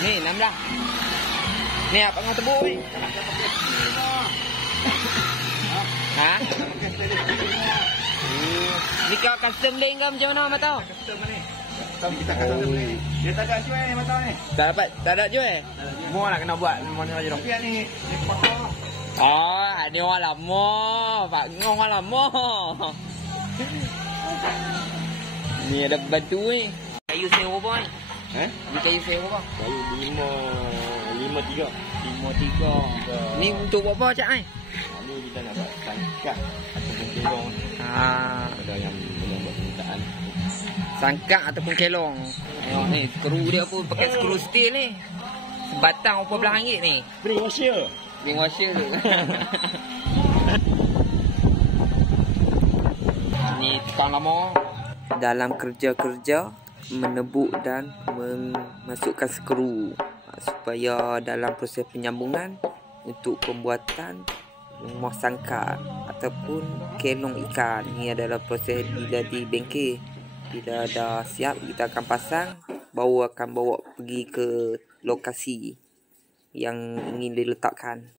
Ni 16. Ni apa kau tebuk ni? Ha? Ni kau custom link ke macam mana Matau? Custom ni. Kita custom ni. Dia tak ada jual ni Matau ni. Tak ada jual. Semua nak kena buat mana aja dong. Ni potong. Oh, ni orang lama. Pak Ngong orang lama. Ni ada batu ni. Kayu sewa apa ni? Ni kayu sewa apa? Kayu 53. 53. Ni untuk buat apa cak ai? Ni kita nak buat sangkak ataupun kelong. Ada yang buat permintaan. Sangkak ataupun kelong. Tengok ni, skru dia pun pakai skru steel ni. Sebatang RM14 ni. Beri washer. Bring washer tu. Ni tukang lama. Dalam kerja-kerja menebuk dan memasukkan skru supaya dalam proses penyambungan untuk pembuatan rumah sangkar ataupun kelong ikan. Ini adalah proses bila di bengkel. Bila dah siap kita akan pasang, akan bawa pergi ke lokasi yang ingin diletakkan.